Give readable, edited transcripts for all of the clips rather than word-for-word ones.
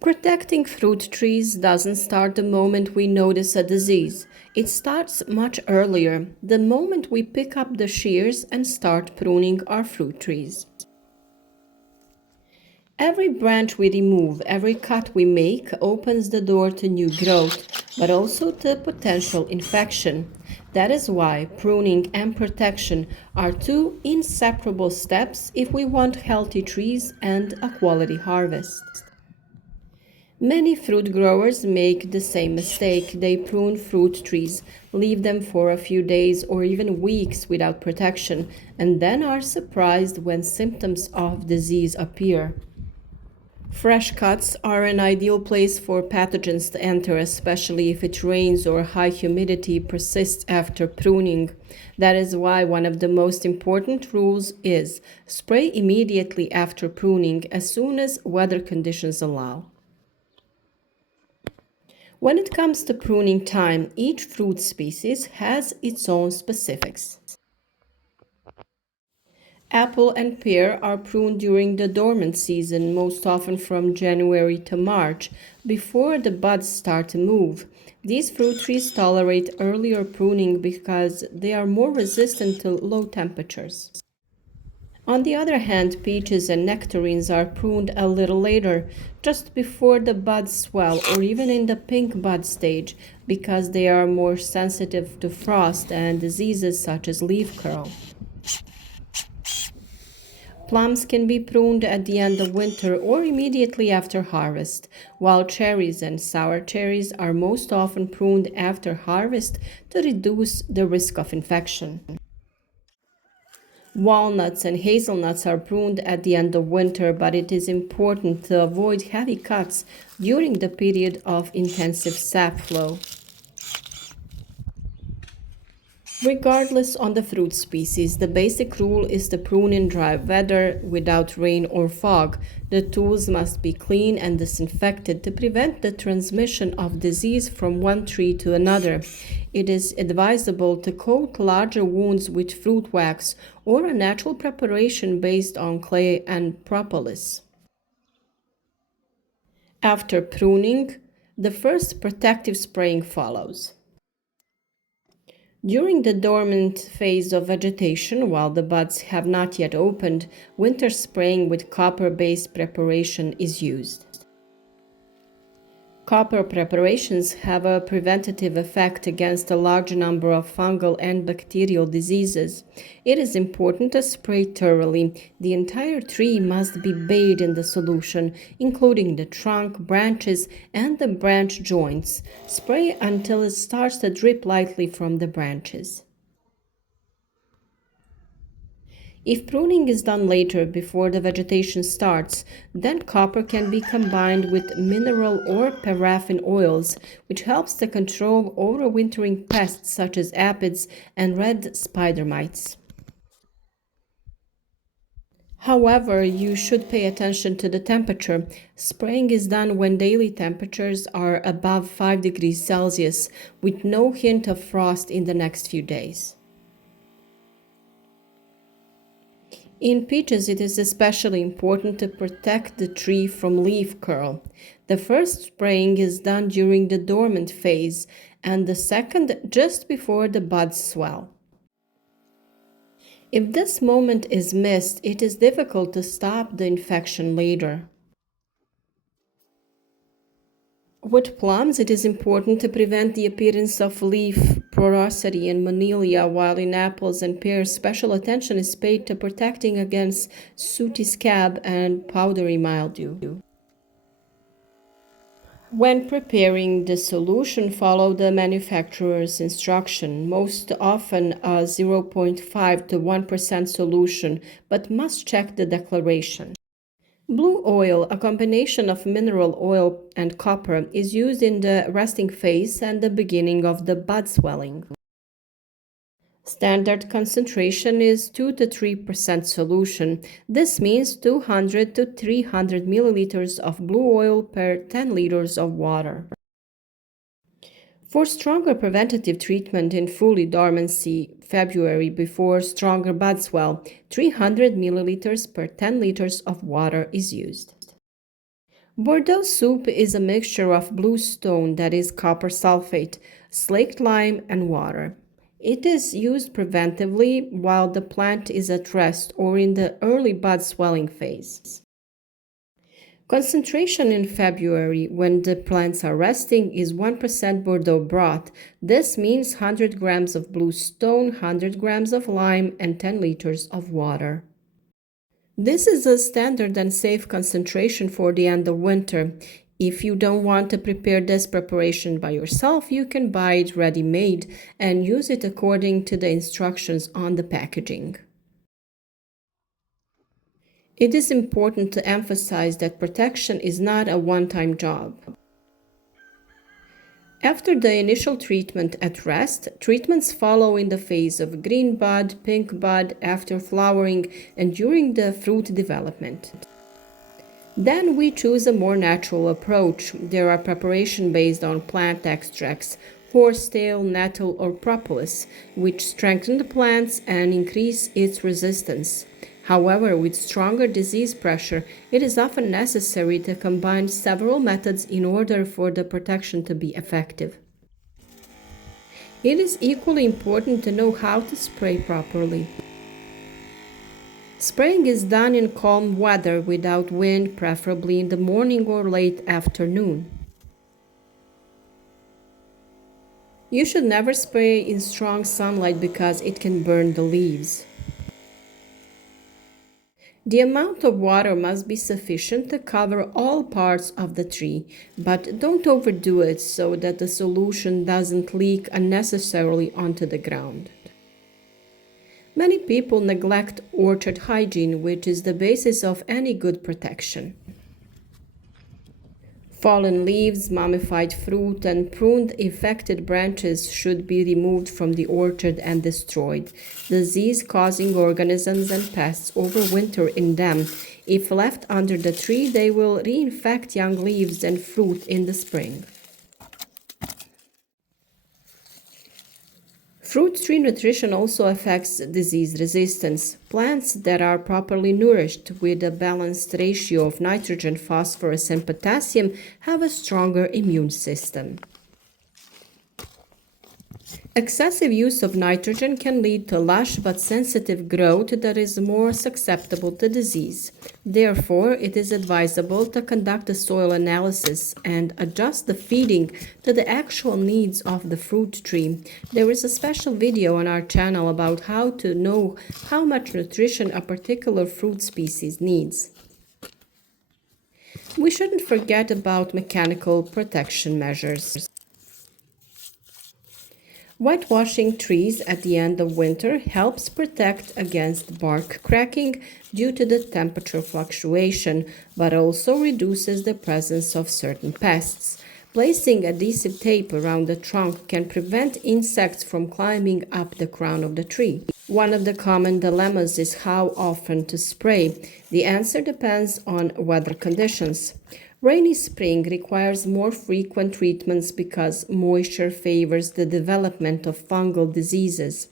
Protecting fruit trees doesn't start the moment we notice a disease. It starts much earlier, the moment we pick up the shears and start pruning our fruit trees. Every branch we remove, every cut we make opens the door to new growth, but also to potential infection. That is why pruning and protection are two inseparable steps if we want healthy trees and a quality harvest. Many fruit growers make the same mistake. They prune fruit trees, leave them for a few days or even weeks without protection, and then are surprised when symptoms of disease appear. Fresh cuts are an ideal place for pathogens to enter, especially if it rains or high humidity persists after pruning. That is why one of the most important rules is spray immediately after pruning as soon as weather conditions allow. When it comes to pruning time, each fruit species has its own specifics. Apple and pear are pruned during the dormant season, most often from January to March, before the buds start to move. These fruit trees tolerate earlier pruning because they are more resistant to low temperatures. On the other hand, peaches and nectarines are pruned a little later, just before the buds swell or even in the pink bud stage, because they are more sensitive to frost and diseases such as leaf curl. Plums can be pruned at the end of winter or immediately after harvest, while cherries and sour cherries are most often pruned after harvest to reduce the risk of infection. Walnuts and hazelnuts are pruned at the end of winter, but it is important to avoid heavy cuts during the period of intensive sap flow. Regardless on the fruit species, the basic rule is to prune in dry weather without rain or fog. The tools must be clean and disinfected to prevent the transmission of disease from one tree to another. It is advisable to coat larger wounds with fruit wax or a natural preparation based on clay and propolis. After pruning, the first protective spraying follows. During the dormant phase of vegetation, while the buds have not yet opened, winter spraying with copper-based preparation is used. Copper preparations have a preventative effect against a large number of fungal and bacterial diseases. It is important to spray thoroughly. The entire tree must be bathed in the solution, including the trunk, branches, and the branch joints. Spray until it starts to drip lightly from the branches. If pruning is done later, before the vegetation starts, then copper can be combined with mineral or paraffin oils, which helps to control overwintering pests such as aphids and red spider mites. However, you should pay attention to the temperature. Spraying is done when daily temperatures are above 5 degrees Celsius, with no hint of frost in the next few days. In peaches, it is especially important to protect the tree from leaf curl. The first spraying is done during the dormant phase, and the second just before the buds swell. If this moment is missed, it is difficult to stop the infection later. With plums, it is important to prevent the appearance of leaf porosity and Manila, while in apples and pears, special attention is paid to protecting against sooty scab and powdery mildew. When preparing the solution, follow the manufacturer's instruction, most often a 0.5 to 1% solution, but must check the declaration. Blue oil, a combination of mineral oil and copper, is used in the resting phase and the beginning of the bud swelling. Standard concentration is 2 to 3% solution. This means 200 to 300 milliliters of blue oil per 10 liters of water. For stronger preventative treatment in fully dormancy February before stronger bud swell, 300 milliliters per 10 liters of water is used. Bordeaux soup is a mixture of bluestone, that is copper sulfate, slaked lime, and water. It is used preventively while the plant is at rest or in the early bud swelling phase. Concentration in February when the plants are resting is 1% Bordeaux broth. This means 100 grams of bluestone, 100 grams of lime, and 10 liters of water. This is a standard and safe concentration for the end of winter. If you don't want to prepare this preparation by yourself, you can buy it ready-made and use it according to the instructions on the packaging. It is important to emphasize that protection is not a one-time job. After the initial treatment at rest, treatments follow in the phase of green bud, pink bud, after flowering, and during the fruit development. Then we choose a more natural approach. There are preparations based on plant extracts, horsetail, nettle, or propolis, which strengthen the plants and increase its resistance. However, with stronger disease pressure, it is often necessary to combine several methods in order for the protection to be effective. It is equally important to know how to spray properly. Spraying is done in calm weather without wind, preferably in the morning or late afternoon. You should never spray in strong sunlight because it can burn the leaves. The amount of water must be sufficient to cover all parts of the tree, but don't overdo it so that the solution doesn't leak unnecessarily onto the ground. Many people neglect orchard hygiene, which is the basis of any good protection. Fallen leaves, mummified fruit, and pruned infected branches should be removed from the orchard and destroyed. Disease-causing organisms and pests overwinter in them. If left under the tree, they will reinfect young leaves and fruit in the spring. Fruit tree nutrition also affects disease resistance. Plants that are properly nourished with a balanced ratio of nitrogen, phosphorus, and potassium have a stronger immune system. Excessive use of nitrogen can lead to lush but sensitive growth that is more susceptible to disease. Therefore, it is advisable to conduct a soil analysis and adjust the feeding to the actual needs of the fruit tree. There is a special video on our channel about how to know how much nutrition a particular fruit species needs. We shouldn't forget about mechanical protection measures. Whitewashing trees at the end of winter helps protect against bark cracking due to the temperature fluctuation, but also reduces the presence of certain pests. Placing adhesive tape around the trunk can prevent insects from climbing up the crown of the tree. One of the common dilemmas is how often to spray. The answer depends on weather conditions. Rainy spring requires more frequent treatments because moisture favors the development of fungal diseases.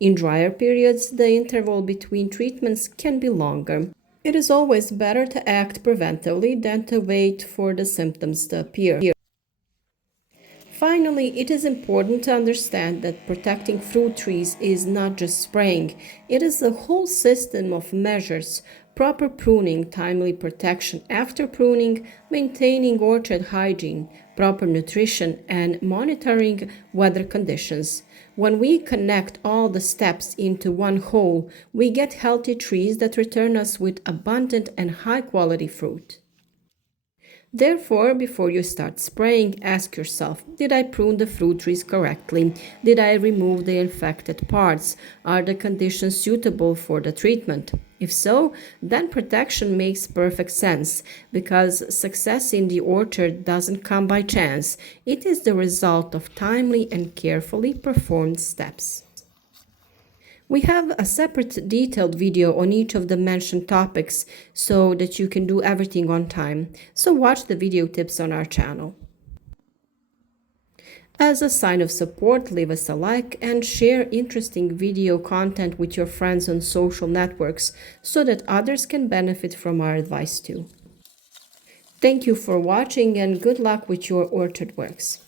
In drier periods, the interval between treatments can be longer. It is always better to act preventively than to wait for the symptoms to appear. Finally, it is important to understand that protecting fruit trees is not just spraying. It is a whole system of measures: proper pruning, timely protection after pruning, maintaining orchard hygiene, proper nutrition, and monitoring weather conditions. When we connect all the steps into one whole, we get healthy trees that return us with abundant and high-quality fruit. Therefore, before you start spraying, ask yourself, did I prune the fruit trees correctly? Did I remove the infected parts? Are the conditions suitable for the treatment? If so, then protection makes perfect sense, because success in the orchard doesn't come by chance. It is the result of timely and carefully performed steps. We have a separate detailed video on each of the mentioned topics so that you can do everything on time. So watch the video tips on our channel. As a sign of support, leave us a like and share interesting video content with your friends on social networks so that others can benefit from our advice too. Thank you for watching and good luck with your orchard works.